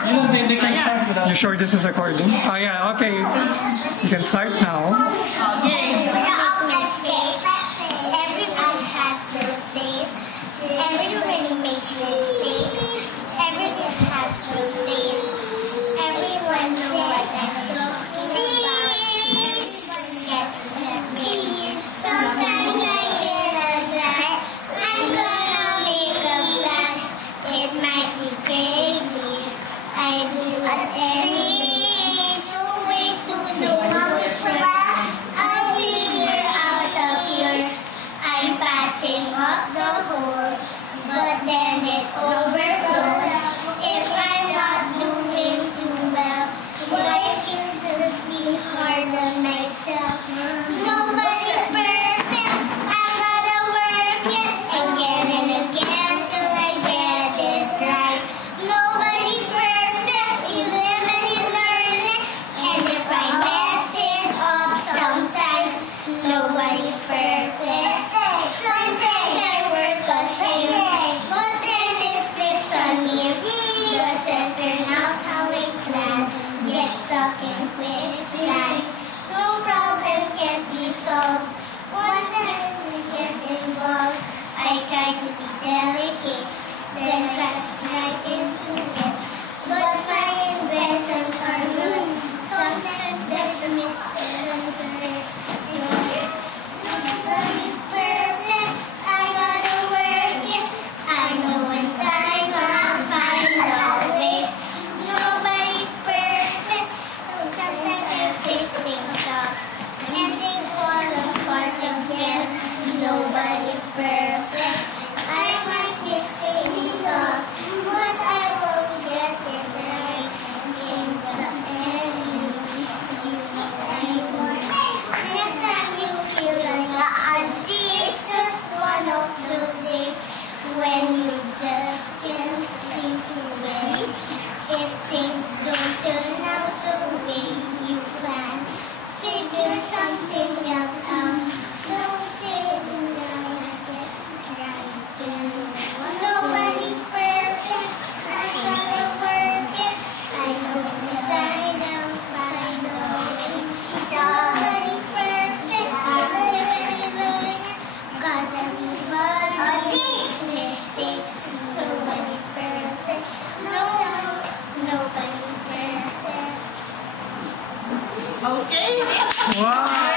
They can start without. You sure this is recording? Oh yeah, okay. You can start now. Okay. Everyone has those days. Everybody makes mistakes. Everyone has those days. Everyone knows what I'm talking about. Everyone gets happy. Sometimes I get upset. I'm gonna make a blast. It might be crazy. I do it anyway. No way to know how to survive. I'll figure out of here. I'm patching up the hole, but then it overflows. If I'm not doing too well, why feels really hard on myself? Nobody's perfect. I gotta work it again and again till I get it right. Nobody's perfect. You live and you learn it. And if I mess it up sometimes, nobody's perfect. Sometimes I work on training, but then it flips on me. Doesn't turn out how I planned. Get stuck in quicksand. No problem can't be solved. One time we get involved. I try to be delicate, then crash right into it. But my inventions are good. Sometimes that's the misunderstanding. Nobody's perfect. I gotta work it. I know in time I'll find a way. Nobody's perfect. Sometimes I face things up and they fall apart again. Nobody's perfect. I might mistake up, but I will get it right. In the end, you right one. Next time you feel like it's just one of those days when you just can't seem to wait. If things don't turn out the way you plan, figure something else out. Don't stay down and get frightened. Nobody's perfect. I gotta work it. I know inside I'll find a way. Nobody's perfect. I live and learn it. Cause everybody makes mistakes. Nobody's perfect. No, nobody's perfect. Okay. Wow.